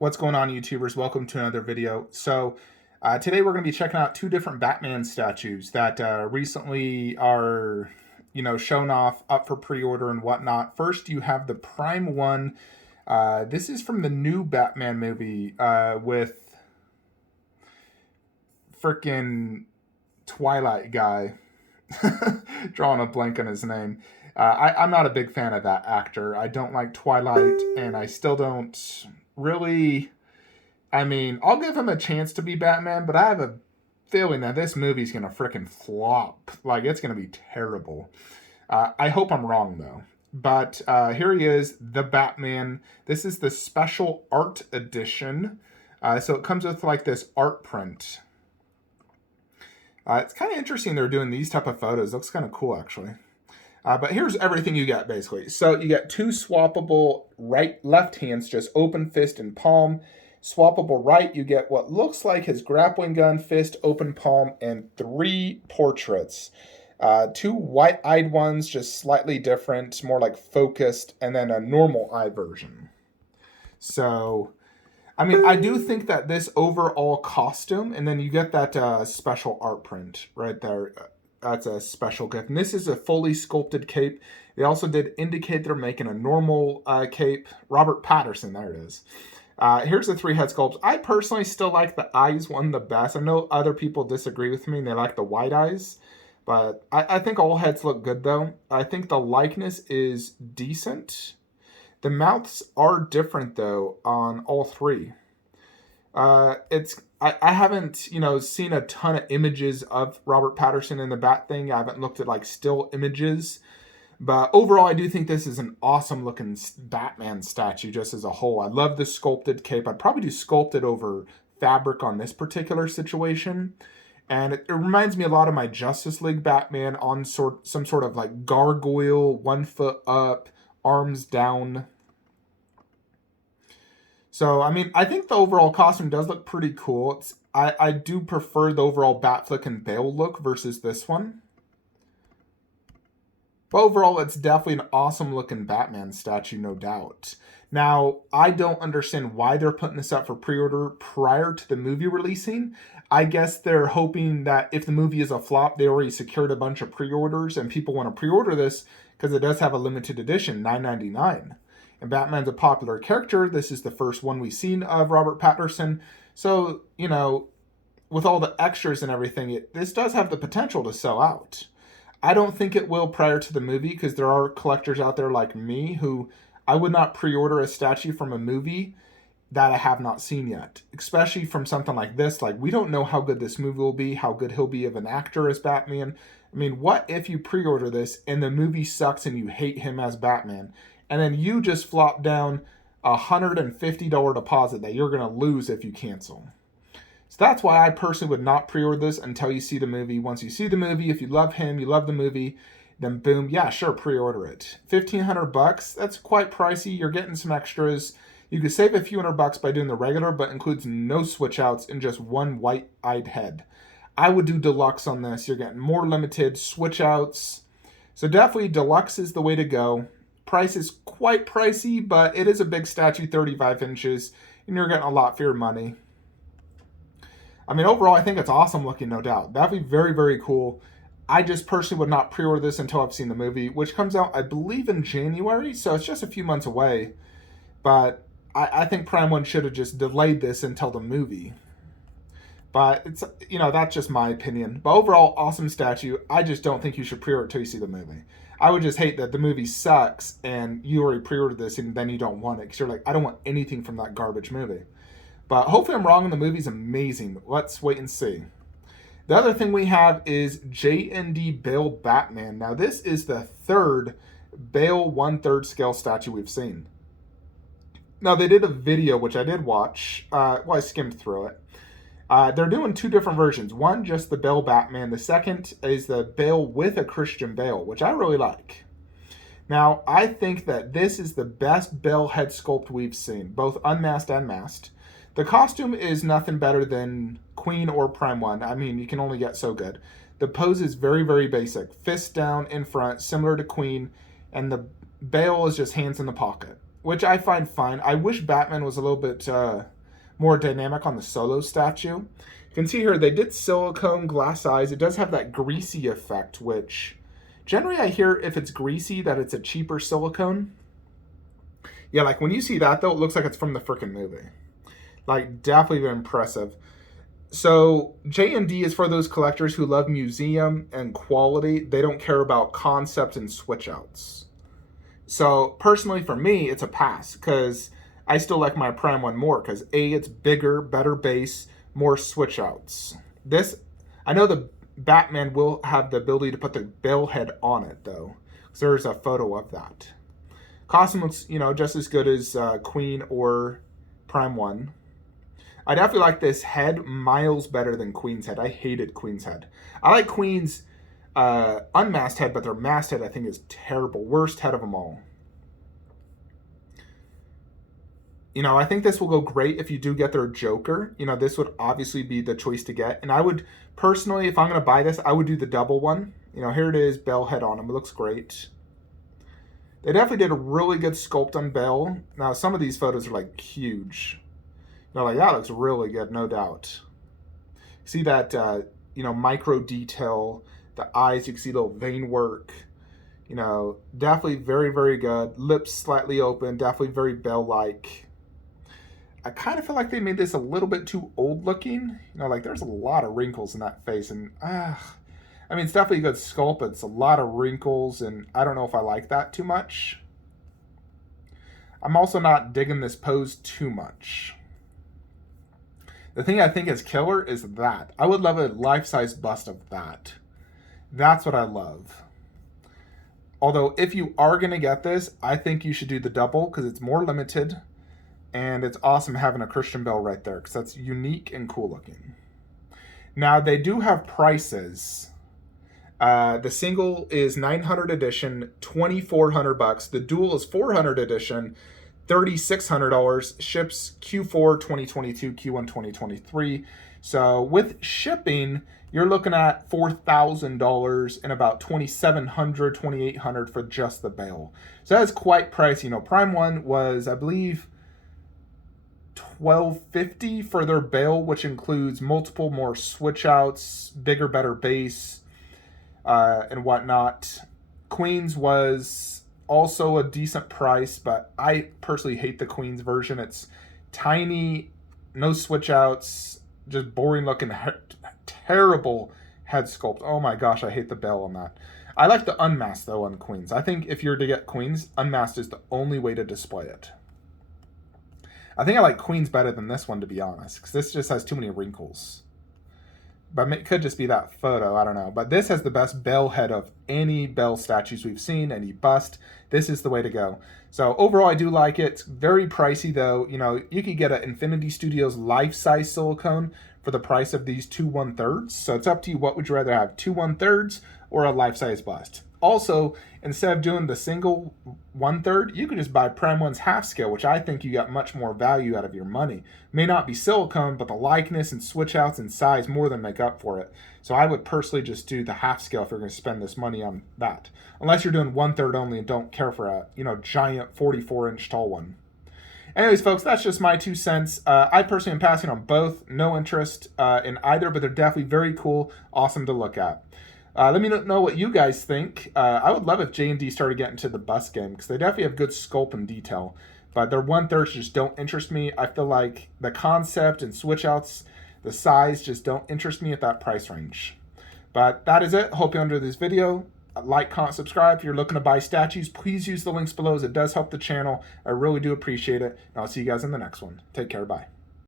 What's going on, YouTubers? Welcome to another video. Today we're going to be checking out two different Batman statues that recently are, shown off, up for pre-order and whatnot. First, you have the Prime one. This is from the new Batman movie with frickin' Twilight guy. Drawing a blank on his name. I'm not a big fan of that actor. I don't like Twilight, and I still don't really. I'll give him a chance to be Batman, but I have a feeling that this movie's gonna frickin' flop. Like, it's gonna be terrible. I hope I'm wrong, though. But here he is, the Batman. This is the special art edition. So it comes with, like, this art print. It's kind of interesting they're doing these type of photos. Looks kind of cool, actually. But here's everything you get, basically. So you get two swappable left hands, just open fist and palm. Swappable right, you get what looks like his grappling gun, fist, open palm, and three portraits. Two white-eyed ones, just slightly different, more like focused, and then a normal eye version. So, I do think that this overall costume, and then you get that special art print right there. That's a special gift. And this is a fully sculpted cape. They also did indicate they're making a normal cape. Robert Patterson, there it is. Here's the three head sculpts. I personally still like the eyes one the best. I know other people disagree with me and they like the white eyes. But I think all heads look good, though. I think the likeness is decent. The mouths are different, though, on all three. I haven't, seen a ton of images of Robert Patterson in the Bat thing. I haven't looked at, like, still images. But overall, I do think this is an awesome-looking Batman statue just as a whole. I love the sculpted cape. I'd probably do sculpted over fabric on this particular situation. And it reminds me a lot of my Justice League Batman on some sort of, like, gargoyle, 1 foot up, arms down. So, I think the overall costume does look pretty cool. I do prefer the overall Batfleck and Bale look versus this one. But overall, it's definitely an awesome-looking Batman statue, no doubt. Now, I don't understand why they're putting this up for pre-order prior to the movie releasing. I guess they're hoping that if the movie is a flop, they already secured a bunch of pre-orders, and people want to pre-order this because it does have a limited edition, $9.99. And Batman's a popular character. This is the first one we've seen of Robert Patterson. So, with all the extras and everything, this does have the potential to sell out. I don't think it will prior to the movie because there are collectors out there like me who I would not pre-order a statue from a movie that I have not seen yet. Especially from something like this. Like, we don't know how good this movie will be, how good he'll be of an actor as Batman. What if you pre-order this and the movie sucks and you hate him as Batman? And then you just flop down a $150 deposit that you're going to lose if you cancel. So that's why I personally would not pre-order this until you see the movie. Once you see the movie, if you love him, you love the movie, then boom, yeah, sure, pre-order it. $1,500, that's quite pricey. You're getting some extras. You could save a few $100 by doing the regular, but includes no switch outs and just one white-eyed head. I would do deluxe on this. You're getting more limited switch outs. So definitely deluxe is the way to go. Price is quite pricey, but it is a big statue, 35 inches, and you're getting a lot for your money. Overall, I think it's awesome looking, no doubt. That'd be very, very cool. I just personally would not pre-order this until I've seen the movie, which comes out, I believe, in January, so it's just a few months away. But I think Prime 1 should have just delayed this until the movie. But it's, that's just my opinion. But overall, awesome statue. I just don't think you should pre-order it until you see the movie. I would just hate that the movie sucks and you already pre-ordered this and then you don't want it because you're like, I don't want anything from that garbage movie. But hopefully I'm wrong and the movie's amazing. Let's wait and see. The other thing we have is Jnd Bill Batman. Now this is the third Bale 1/3 scale statue we've seen. Now they did a video, which I did watch. I skimmed through it. They're doing two different versions. One, just the Bale Batman. The second is the Bale with a Christian Bale, which I really like. Now, I think that this is the best Bale head sculpt we've seen, both unmasked and masked. The costume is nothing better than Queen or Prime 1. You can only get so good. The pose is very, very basic. Fist down in front, similar to Queen, and the Bale is just hands in the pocket. which I find fine. I wish Batman was a little bit more dynamic on the Solo statue. You can see here they did silicone glass eyes. It does have that greasy effect, which generally I hear if it's greasy that it's a cheaper silicone. Yeah, like when you see that though, it looks like it's from the freaking movie. Like definitely impressive. So J&D is for those collectors who love museum and quality. They don't care about concept and switch outs. So personally for me, it's a pass because I still like my Prime 1 more because A, it's bigger, better base, more switch outs. This, I know the Batman will have the ability to put the Bale head on it though. So there's a photo of that. Costume looks, you know, just as good as Queen or Prime 1. I definitely like this head miles better than Queen's head. I hated Queen's head. I like Queen's unmasked head, but their masked head I think is terrible. Worst head of them all. You know, I think this will go great if you do get their Joker. You know, this would obviously be the choice to get. And I would, personally, if I'm going to buy this, I would do the double one. You know, here it is, Bale head on him. It looks great. They definitely did a really good sculpt on Bale. Now, some of these photos are, like, huge. You know, like, that looks really good, no doubt. See that, you know, micro detail. The eyes, you can see little vein work. You know, definitely very, very good. Lips slightly open, definitely very Bale-like. I kind of feel like they made this a little bit too old looking. You know, like there's a lot of wrinkles in that face. And, I mean, it's definitely a good sculpt, but it's a lot of wrinkles. And I don't know if I like that too much. I'm also not digging this pose too much. The thing I think is killer is that. I would love a life-size bust of that. That's what I love. Although, if you are going to get this, I think you should do the double because it's more limited. And it's awesome having a Christian Bale right there because that's unique and cool looking. Now, they do have prices. The single is 900 edition, $2,400. The dual is 400 edition, $3,600. Ships Q4 2022, Q1 2023. So with shipping, you're looking at $4,000 and about $2,700, $2,800 for just the Bale. So that is quite pricey. You know, Prime 1 was, I believe, $1,250 for their Bale, which includes multiple more switch outs, bigger, better base, and whatnot. Queen's was also a decent price, but I personally hate the Queen's version. It's tiny, no switch outs, just boring looking, terrible head sculpt. Oh my gosh, I hate the Bale on that. I like the unmasked though on Queen's. I think if you're to get Queen's, unmasked is the only way to display it. I think I like Queen's better than this one, to be honest, because this just has too many wrinkles. But it could just be that photo, I don't know. But this has the best Bale head of any Bale statues we've seen, any bust. This is the way to go. So overall, I do like it. It's very pricey, though. You know, you could get an Infinity Studios life-size silicone for the price of these 2 1/3. So it's up to you. What would you rather have, 2 1/3 or a life-size bust? Also, instead of doing the single 1/3, you could just buy Prime 1's half scale, which I think you got much more value out of your money. May not be silicone, but the likeness and switch outs and size more than make up for it. So I would personally just do the half scale if you're going to spend this money on that. Unless you're doing 1/3 only and don't care for a, you know, giant 44-inch tall one. Anyways, folks, that's just my 2 cents. I personally am passing on both. No interest in either, but they're definitely very cool, awesome to look at. Let me know what you guys think. I would love if J&D started getting to the bus game because they definitely have good sculpt and detail. But their 1/3 just don't interest me. I feel like the concept and switch outs, the size just don't interest me at that price range. But that is it. Hope you enjoyed this video. Like, comment, subscribe. If you're looking to buy statues, please use the links below as it does help the channel. I really do appreciate it. And I'll see you guys in the next one. Take care. Bye.